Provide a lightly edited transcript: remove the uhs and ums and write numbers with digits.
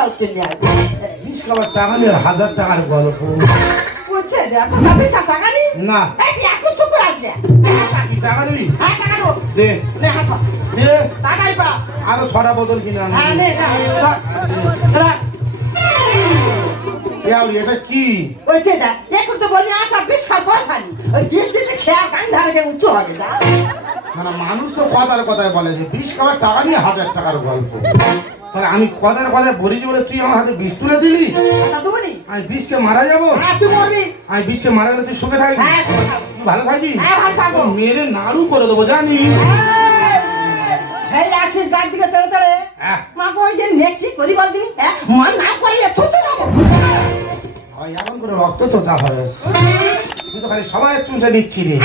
দাও কিনে আসবে। বিষ খাবার টাকা নিয়ে 1000 টাকার গল্প বুঝছে এত বেশি টাকা নি না এই এখন চুপ করে আসবে কি টাকা দিবি হ্যাঁ টাকা দাও দে নে হাত দে টাকাই পা আরো 6টা বোতল কিনে আন হ্যাঁ নে না এটা কি ওইছে দা এখন তো বলি আটা বিষ খাওয়ার পয়সা নি ওই বিষ দিতে খেয়াল কান ধারে উচ্চ হবে না না মানুষ তো কথার কথায় বলে যে বিষ খাবার টাকা নিয়ে 1000 টাকার গল্প তাহলে আমি কথার কথায় বলেছি বলে তুই আমার হাতে বিষ তুলে দিলি আমি বিষকে মারা যাবো আমি বিষকে মারা গেলে তুই সুখে থাকবি ভালো থাকবি মেরে নাড়ু করে দেবো জানিস আসিস গাছ দিকে তেড়ে তেড়ে মা ওই যে নেকি করি বলদি মন না করিয়ে ছুটে যাবো এমন করে রক্ত চোচা হবে তুই তো খালি সবাই চুষে নিচ্ছি রে